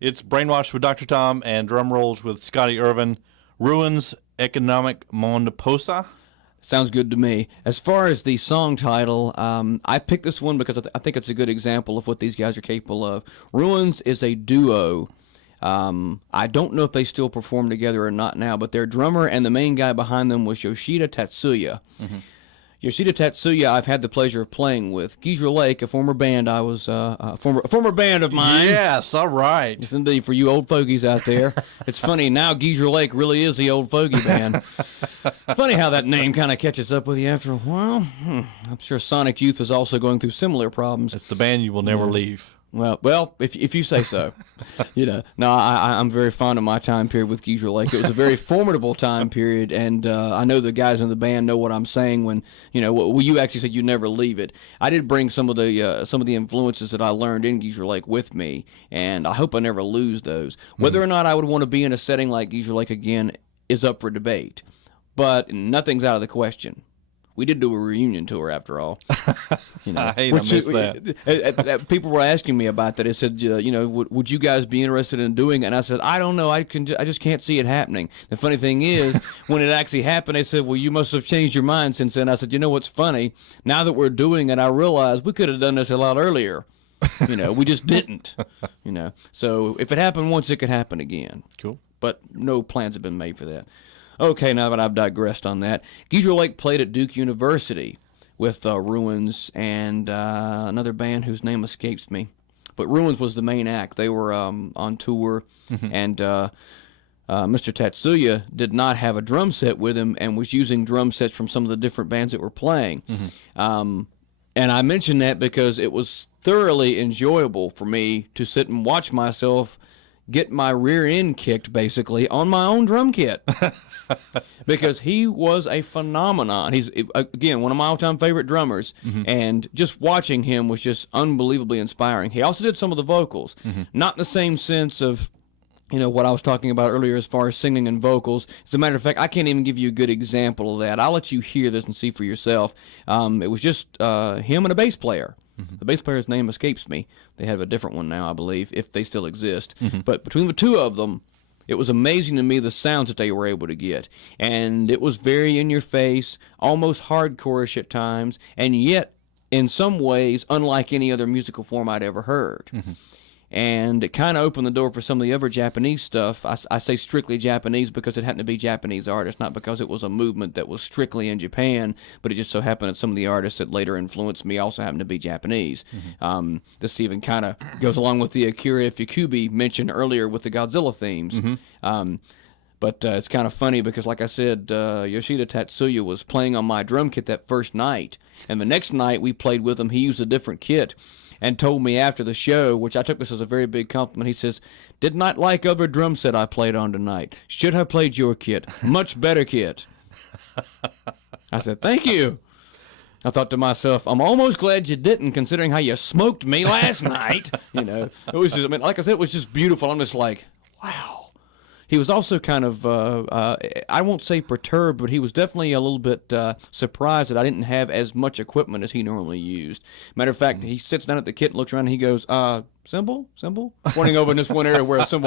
It's Brainwash with Dr. Tom and drum rolls with Scotty Irving. Ruins Economic Monde Posa. Sounds good to me. As far as the song title, I picked this one because I think it's a good example of what these guys are capable of. Ruins is a duo. I don't know if they still perform together or not now, but their drummer and the main guy behind them was Yoshida Tatsuya. Mm-hmm. Yoshida Tatsuya, I've had the pleasure of playing with. Geezer Lake, a former band I was, a former band of mine. Yes, all right. Yes, indeed, for you old fogies out there. It's funny, now Geezer Lake really is the old fogey band. Funny how that name kind of catches up with you after a while. I'm sure Sonic Youth is also going through similar problems. It's the band you will never leave. Well, if you say so. No, I'm very fond of my time period with Geezer Lake. It was a very formidable time period, and I know the guys in the band know what I'm saying when, you actually said you never leave it. I did bring some of the influences that I learned in Geezer Lake with me, and I hope I never lose those. Whether or not I would want to be in a setting like Geezer Lake again is up for debate, but nothing's out of the question. We did do a reunion tour, after all. I missed that. People were asking me about that. They said, would you guys be interested in doing it? And I said, I don't know. I just can't see it happening. The funny thing is, when it actually happened, they said, well, you must have changed your mind since then. I said, you know what's funny? Now that we're doing it, I realize we could have done this a lot earlier. We just didn't. So if it happened once, it could happen again. Cool. But no plans have been made for that. Okay, now that I've digressed on that, Geezer Lake played at Duke University with Ruins and another band whose name escapes me. But Ruins was the main act. They were on tour, and Mr. Tatsuya did not have a drum set with him and was using drum sets from some of the different bands that were playing. And I mention that because it was thoroughly enjoyable for me to sit and watch myself get my rear end kicked, basically, on my own drum kit. Because he was a phenomenon. He's, again, one of my all-time favorite drummers, and just watching him was just unbelievably inspiring. He also did some of the vocals, not in the same sense of, what I was talking about earlier as far as singing and vocals. As a matter of fact, I can't even give you a good example of that. I'll let you hear this and see for yourself. It was just him and a bass player. The bass player's name escapes me. They have a different one now, I believe, if they still exist. But between the two of them, it was amazing to me the sounds that they were able to get. And it was very in-your-face, almost hardcore-ish at times, and yet, in some ways, unlike any other musical form I'd ever heard. And it kind of opened the door for some of the other Japanese stuff. I say strictly Japanese because it happened to be Japanese artists, not because it was a movement that was strictly in Japan, but it just so happened that some of the artists that later influenced me also happened to be Japanese. This even kind of goes along with the Akira Ifukube mentioned earlier with the Godzilla themes. But it's kind of funny because, like I said, Yoshida Tatsuya was playing on my drum kit that first night, and the next night we played with him. He used a different kit and told me after the show, which I took this as a very big compliment, he says, did not like other drum set I played on tonight. Should have played your kit. Much better kit. I said, thank you. I thought to myself, I'm almost glad you didn't, considering how you smoked me last night. It was just, like I said, it was just beautiful. I'm just like, wow. He was also kind of, I won't say perturbed, but he was definitely a little bit surprised that I didn't have as much equipment as he normally used. Matter of fact, he sits down at the kit and looks around and he goes, cymbal? Pointing over in this one area where a cymbal